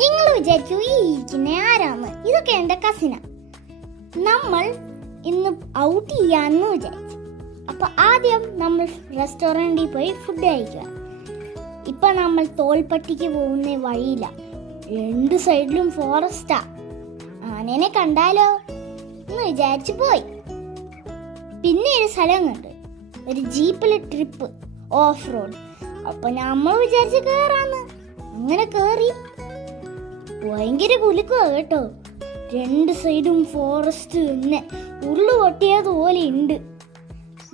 നിങ്ങൾ വിചാരിക്കൂ ഈ ഇരിക്കുന്ന ആരാന്ന്? ഇതൊക്കെ എന്റെ കസിന. നമ്മൾ ഇന്ന് ഔട്ട് ചെയ്യാന്ന് വിചാരിച്ചു. അപ്പൊ ആദ്യം നമ്മൾ റെസ്റ്റോറന്റിൽ പോയി ഫുഡ് കഴിക്കുക. ഇപ്പൊ നമ്മൾ തോൽപ്പട്ടിക്ക് പോകുന്ന വഴിയില്ല. 2 സൈഡിലും ഫോറസ്റ്റാ. ആനേനെ കണ്ടാലോ എന്ന് വിചാരിച്ചു പോയി. പിന്നെ ഒരു സ്ഥലം കണ്ട്, ഒരു ജീപ്പില് ട്രിപ്പ് ഓഫ് റോഡ്. അപ്പൊ നമ്മൾ വിചാരിച്ച് കേറാന്ന്. അങ്ങനെ കേറി. ഭയങ്കര കുലുക്കുക കേട്ടോ. 2 സൈഡും ഫോറസ്റ്റ് തന്നെ ഉള്ളു പൊട്ടിയതുപോലെ ഉണ്ട്.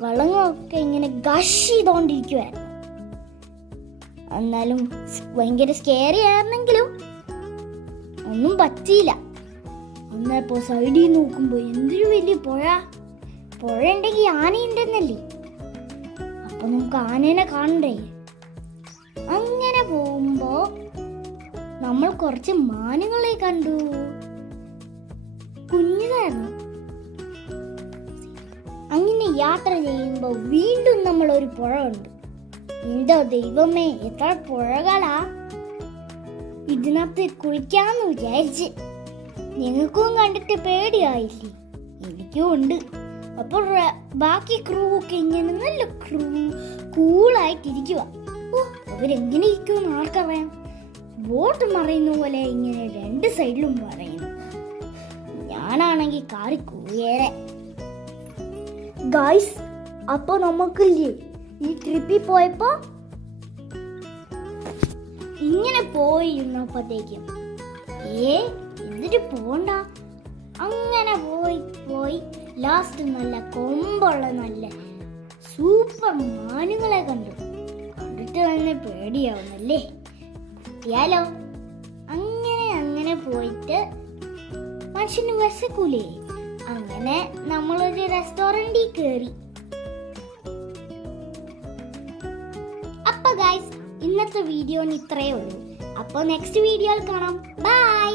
വളങ്ങളൊക്കെ ഇങ്ങനെ ഗഷ് ചെയ്തോണ്ടിരിക്കുവായിരുന്നു. എന്നാലും ഭയങ്കര സ്കേറി ആയിരുന്നെങ്കിലും ഒന്നും പറ്റിയില്ല. എന്നപ്പോ സൈഡിൽ നോക്കുമ്പോ എന്തൊരു വലിയ പുഴ ഉണ്ടെങ്കിൽ ആനയുണ്ടെന്നല്ലേ. അപ്പൊ നമുക്ക് ആനേനെ കാണണ്ടേ. അങ്ങനെ പോകുമ്പോ നമ്മൾ കുറച്ച് മാനുകളെ കണ്ടു. കുഞ്ഞതായിരുന്നു. അങ്ങനെ യാത്ര ചെയ്യുമ്പോ വീണ്ടും നമ്മൾ ഒരു പുഴ ഉണ്ട്. എന്തോ ദൈവമേ, എത്ര പുഴകളാ! ഇതിനകത്ത് കുളിക്കാന്ന് വിചാരിച്ച്. നിങ്ങൾക്കും കണ്ടിട്ട് പേടിയായില്ലേ? എനിക്കും ഉണ്ട്. അപ്പോൾ ബാക്കി ക്രൂ ഒക്കെ ഇങ്ങനെ നല്ല കൂളായിട്ടിരിക്കുക. അവരെങ്ങനെ ഇരിക്കുമെന്ന് ആർക്കറിയാം. ബോട്ട് മറയുന്ന പോലെ ഇങ്ങനെ 2 സൈഡിലും മറയുന്നു. ഞാനാണെങ്കിൽ കാറി കൂയേറെ. ഗൈസ്, അപ്പൊ നമുക്കില്ലേ ഈ ട്രിപ്പിൽ പോയപ്പോ ഇങ്ങനെ പോയിരുന്നപ്പോഴത്തേക്കും എന്നിട്ട് പോണ്ട. അങ്ങനെ പോയി ലാസ്റ്റ് നല്ല കൊമ്പുള്ള നല്ല സൂപ്പർ മാനുകളെ കണ്ടിട്ട് തന്നെ പേടിയാവുന്നല്ലേ. യാലോ അങ്ങനെ പോയിട്ട് മനുഷ്യന് വിശക്കൂലേ. അങ്ങനെ നമ്മളൊരു റെസ്റ്റോറന്റിൽ കയറി. അപ്പൊ ഗൈസ്, ഇന്നത്തെ വീഡിയോന് ഇത്രയേ ഉള്ളൂ. അപ്പോൾ നെക്സ്റ്റ് വീഡിയോയിൽ കാണാം. ബൈ.